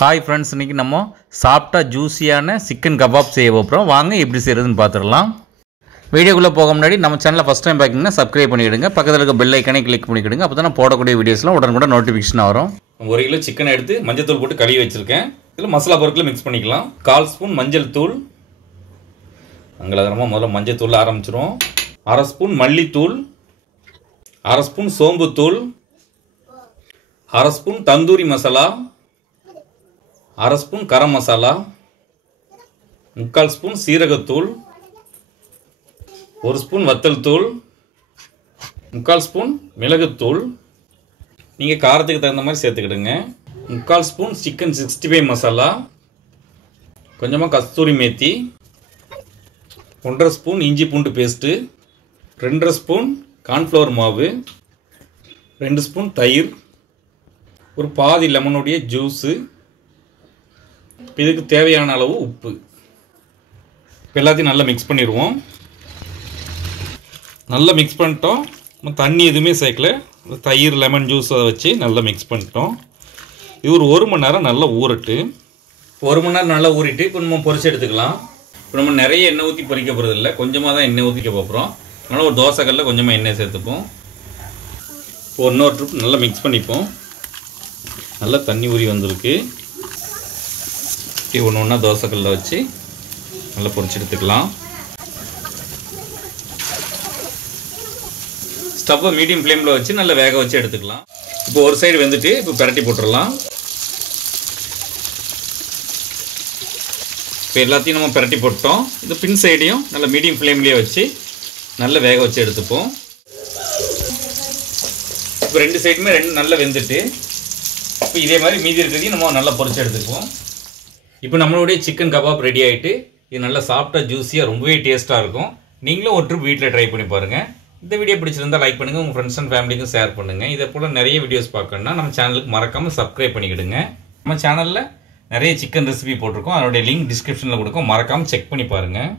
Hi friends, இன்றைக்கி நம்ம சாஃப்டாக ஜூஸியான சிக்கன் கபாப் செய்ய போகிறோம். வாங்க எப்படி செய்கிறதுன்னு பார்த்துடலாம். வீடியோக்குள்ளே போக முன்னாடி நம்ம சேனலை ஃபஸ்ட் டைம் பார்க்கிங்கன்னா சப்ஸ்கிரைப் பண்ணிவிடுங்க. பக்கத்தில் இருக்க பெல் ஐக்கனை கிளிக் பண்ணிக்கிடுங்க. அப்போ தான் போடக்கூடிய வீடியோஸ்லாம் உடனுக்குடன் நோட்டிஃபிகேஷன் வரும். 1 கிலோ சிக்கனை எடுத்து மஞ்சள் தூள் போட்டு கழுவி வச்சுருக்கேன். இதில் மசாலா பொருட்களை மிக்ஸ் பண்ணிக்கலாம். 1/4 ஸ்பூன் மஞ்சள் தூள், அங்கலகரமாக முதல்ல மஞ்சள் தூள் ஆரம்பிச்சிரும். 1/2 ஸ்பூன் மல்லித்தூள், 1/2 ஸ்பூன் சோம்புத்தூள், 1/2 spoon tandoori masala, 1/2 spoon garam masala, 3/4 spoon சீரகத்தூள், 1 ஸ்பூன் வத்தல் தூள், 3/4 ஸ்பூன் மிளகுத்தூள், நீங்கள் காரத்துக்கு தகுந்த மாதிரி சேர்த்துக்கிடுங்க. 3/4 ஸ்பூன் சிக்கன் 65 மசாலா, கொஞ்சமாக கஸ்தூரி மேத்தி, 1/2 ஸ்பூன் இஞ்சி பூண்டு பேஸ்ட்டு, 2/2 ஸ்பூன் கார்ன்ஃப்ளவர் மாவு, 2 ஸ்பூன் தயிர், ஒரு பாதி லெமனுடைய ஜூஸு, இதுக்கு தேவையான அளவு உப்பு. இப்போ எல்லாத்தையும் நல்லா மிக்ஸ் பண்ணிடுவோம். நல்லா மிக்ஸ் பண்ணிட்டோம். தண்ணி எதுவுமே சேர்க்கல. தயிர் லெமன் ஜூஸை வச்சு நல்லா மிக்ஸ் பண்ணிட்டோம். இது ஒரு 1 மணி நேரம் நல்லா ஊறட்டு. 1 மணி நேரம் நல்லா ஊறிட்டு இப்போ நம்ம பொரிச்சு எடுத்துக்கலாம். இப்போ நம்ம நிறைய எண்ணெய் ஊற்றி பொரிக்க போகிறது இல்லை, கொஞ்சமாக தான் எண்ணெய் ஊற்றிக்க போகிறோம். அதனால் ஒரு தோசைக்கல்ல கொஞ்சமாக எண்ணெய் சேர்த்துப்போம். இப்போ இன்னொரு ட்ரிப் நல்லா மிக்ஸ் பண்ணிப்போம். நல்லா தண்ணி ஊறி வந்திருக்கு. இப்படி ஒன்று ஒன்றா தோசைக்கல்ல வச்சு நல்லா பொரிச்சு எடுத்துக்கலாம். ஸ்டவ்வை மீடியம் ஃப்ளேமில் வச்சு நல்லா வேக வச்சு எடுத்துக்கலாம். இப்போ ஒரு சைடு வெந்துட்டு இப்போ பிரட்டி போட்டுடலாம். இப்போ எல்லாத்தையும் நம்ம பிரட்டி போட்டோம். இந்த பின் சைடையும் நல்லா மீடியம் ஃப்ளேம்லேயே வச்சு நல்லா வேக வச்சு எடுத்துப்போம். இப்போ 2 சைடுமே நல்லா வெந்துட்டு இப்போ இதே மாதிரி மீதி இருக்கிறதையும் நம்ம நல்லா பொரிச்சு எடுத்துக்குவோம். இப்போ நம்மளுடைய சிக்கன் கபாப் ரெடி ஆகிட்டு. இது நல்லா சாஃப்டாக ஜூஸியாக ரொம்பவே டேஸ்ட்டாக இருக்கும். நீங்களும் ஒரு ட்ரிப் வீட்டில் ட்ரை பண்ணி பாருங்கள். இந்த வீடியோ பிடிச்சிருந்தால் லைக் பண்ணுங்கள், உங்கள் ஃப்ரெண்ட்ஸ் அண்ட் ஃபேமிலிக்கும் ஷேர் பண்ணுங்கள். இதை போல் நிறைய வீடியோஸ் பார்க்கணுன்னா நம்ம சேனலுக்கு மறக்காமல் சப்ஸ்கிரைப் பண்ணிக்கிடுங்க. நம்ம சேனலில் நிறைய சிக்கன் ரெசிபி போட்டிருக்கோம். அதனுடைய லிங்க் டிஸ்கிரிப்ஷனில் கொடுக்கும், மறக்காமல் செக் பண்ணி பாருங்கள்.